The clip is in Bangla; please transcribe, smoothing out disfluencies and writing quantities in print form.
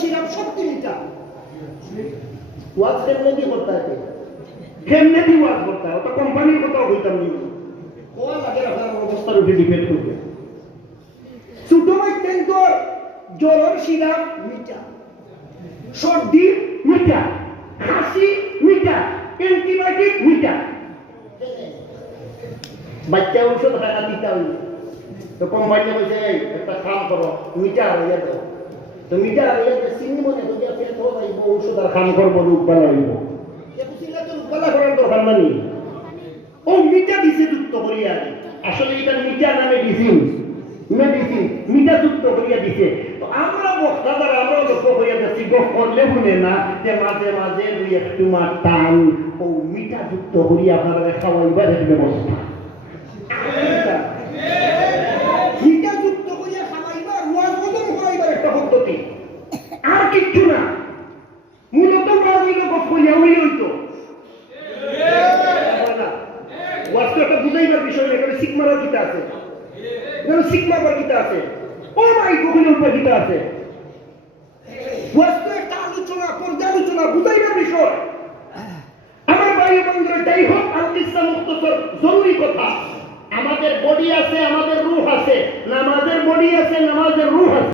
সিরাপ সত্যি মিঠা। ওয়াজ কেমনে দিয়ে করতে হয়, কেমনে দিয়ে ওয়াজ করতে হয়, ওটা কোম্পানির কোথাও হইতাম নি, কোয়া লাগে আপনার অবস্থার উপরে ডিপেন্ড করবে। ছোট মাইতেন তো জ্বরের সিরাপ মিঠা, সর্দি মিঠা, হাসি মিঠা, অ্যান্টিবায়োটিক মিঠা, বাচ্চা ঔষধ হয় না দিতে হইল, তো কোম্পানি বলছে একটা কাম করো মিঠা হইয়া দাও, তো মিঠা হইয়া চিনি মনে করি পেট হইব ঔষধ আর কাম করবো রোগ বালা হইব, রোগবালা করার দরকার মানি ও মিঠা দিছে যুক্ত করিয়া, আসলে এটা মিঠা না মেডিসিন, মেডিসিন মিঠা যুক্ত করিয়া দিছে। তো আমরা বক্তা দ্বারা আমরা লক্ষ্য করিয়া যাচ্ছি গপ করলে শুনে না যে মাঝে মাঝে দুই একটু মার টান ও মিঠা যুক্ত করিয়া আপনারা খাওয়াইবার এক ব্যবস্থা, মিঠা যুক্ত করিয়া খাওয়াইবার ওয়াজ বদল করাইবার একটা পদ্ধতি, আর কিচ্ছু না। মূলত ওয়াজ হইল গপ করিয়া হইতো ওয়াজ তো একটা বুঝাইবার বিষয় না, এখানে শিখ মারার কিতা আছে, এখানে শিখ মারবার কিতা আছে, ও মাই কখনো উপর কিতা আছে, ওয়াজ তো একটা আলোচনা, পর্যালোচনা, বুঝাইবার বিষয়। আমার ভাই বন্ধুরা, যাই হোক আল-কিসসা মুখতাসার জরুরি কথা, আমাদের বডি আছে, আমাদের রূহ আছে, নামাজের বডি আছে, নামাজের রূহ আছে।